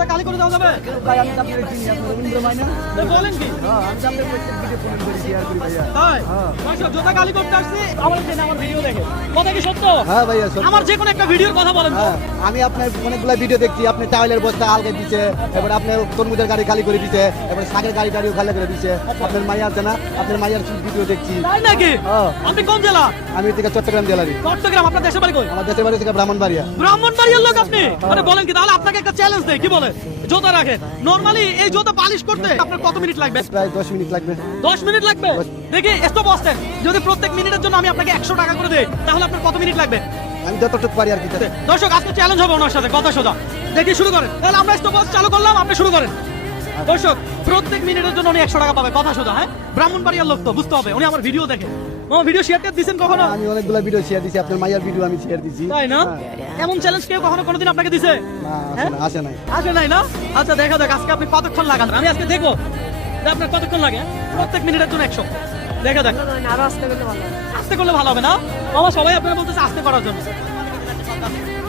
জুতা কালি করে দেওয়া যাবে? ভাই আমি তো আপনাকে চিনি, আপনি রবীন্দ্র ভাই না? বলেন কি? হ্যাঁ, আমি তো আপনাকে প্রত্যেক ভিডিও ফোন করি, শেয়ার করি ভাইয়া। তাই হ্যাঁ। দর্শক জুতা কালি করতে আসছি আমার ভিডিও দেখে কথা কি সত্য? হ্যাঁ ভাইয়া, সত্যি। আমার যে কোনো একটা ভিডিওর কথা বলেন তো। হ্যাঁ, আমি আপনার অনেকগুলো ভিডিও দেখছি, আপনি টাইলের বস্তা আলগে দিচ্ছে, এবার আপনি তরমুজের গাড়ি খালি করে দিচ্ছে, এবার শাকের গাড়িও খালি করে দিচ্ছে। আপনার মাইয়া আছে না, আপনার মাইয়ার ভিডিও দেখছি। তাই নাকি? হ্যাঁ। আপনি কোন জেলা? আমি থেকে চট্টগ্রাম জেলারই। চট্টগ্রাম। আপনার দেশের বাড়ি কই? আমার দেশের বাড়ি থেকে ব্রাহ্মণবাড়িয়া। ব্রাহ্মণবাড়িয়ার লোক আপনি? আরে বলেন কি? তাহলে আপনাকে একটা চ্যালেঞ্জ দেই, কি বলে? জুতা রাখেন। নরমালি এই জুতা পালিশ করতে আপনার কত মিনিট লাগবে? প্রায় 10 মিনিট লাগবে। 10 মিনিট লাগবে? দেখি স্টপ বসতেন। যদি প্রত্যেক মিনিটের জন্য আমি আপনাকে 100 টাকা করে দেই তাহলে আপনার কত মিনিট লাগবে? আমি যতটুকু পারি আর কি। দর্শক আজকে চ্যালেঞ্জ হবে ওনার সাথে, কথা সোজা। দেখি শুরু করেন। তাহলে আমরা স্টপ ওয়াচ চালু করলাম, আপনি শুরু করেন। দর্শক প্রত্যেক মিনিটের জন্য উনি 100 টাকা পাবে, কথা সোজা। হ্যাঁ, ব্রাহ্মণবাড়িয়ার লোক তো, বুঝতে হবে। উনি আমার ভিডিও দেখে। আমার ভিডিও শেয়ার করে দিয়েছেন কখনো? আমি অনেকগুলো ভিডিও শেয়ার দিছি, আপনার মাইয়ার ভিডিও আমি শেয়ার দিছি। তাই না? এমন চ্যালেঞ্জ কেউ কখনো কোনোদিন আপনাকে দিছে? না, হ্যাঁ? আসে নাই। আসে নাই না? আচ্ছা দেখা যাক আজকে আপনি কতক্ষণ লাগান। আমি আজকে দেখবো যে আপনার কতক্ষণ লাগে। প্রত্যেক মিনিটের জন্য 100। দেখা যাক। আরো আস্তে করলে ভালো হবে। আস্তে করলে ভালো হবে না? বাবা সবাই আপনারা বলতেছে আস্তে করার জন্য।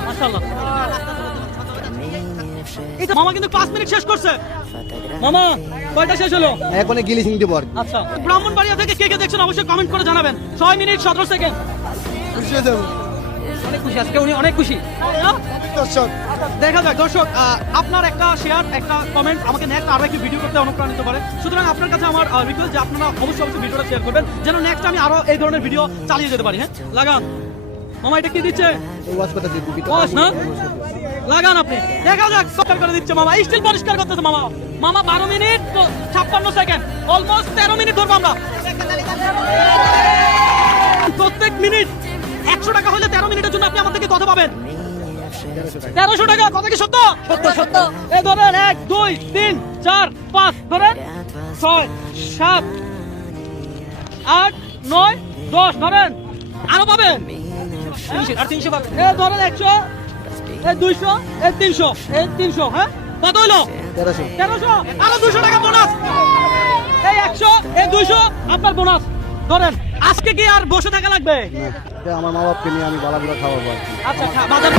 মাশাআল্লাহ। এই তো মামা কিন্তু 5 মিনিট শেষ করছে। মামা কয়টা শেষ হলো? এখনই গিলি সিং দিব আর কি। আচ্ছা, ব্রাহ্মণবাড়িয়া থেকে কে কে দেখছেন অবশ্যই কমেন্ট করে জানাবেন। 6 মিনিট 17 সেকেন্ড। খুশি হয়ে যাবো। অনেক খুশি আজকে, উনি অনেক খুশি। দর্শক, দেখা যাক দর্শক, আপনার একটা শেয়ার, একটা কমেন্ট আমাকে নেক্সট আরো একটি ভিডিও করতে অনুপ্রাণিত করে। সুতরাং আপনার কাছে আমার রিকোয়েস্ট যে আপনারা অবশ্যই ভিডিওটা শেয়ার করবেন, যেন নেক্সট আমি আরো এই ধরনের ভিডিও চালিয়ে যেতে পারি। হ্যাঁ, লাগান মামা। এটা কি দিচ্ছে? ওয়াশ করতেছি, ওয়াশ না? লাগান আপনি। দেখা যাক পরিষ্কার করে দিচ্ছে মামা। স্টিল পরিষ্কার করতেছে মামা। মামা 12 মিনিট 56 সেকেন্ড, অলমোস্ট 13 মিনিট ধরবো আমরা। প্রত্যেক মিনিট 100 টাকা হলে 13 মিনিটের জন্য আপনি আমার থেকে কত পাবেন? 1300 টাকা। কথা কি সত্য? সত্য সত্য। এই ধরেন 1 2 3 4 5 ধরেন 6 7 8 9 10 ধরেন। আরো পাবেন। আর 300 পাবেন। এই ধরেন 100, এই 200, এই 300, এই 300। হ্যাঁ, কত হলো? 1300। 1300। আরো 200 টাকা বোনাস। এই 100, এই 200 আপনার বোনাস। ধরেন আজকে কি আর বসে থাকা লাগবে? না, আমার মা বাপকে নিয়ে আমি বালাগুলো খাওয়াবো আর কি। আচ্ছা, বাজার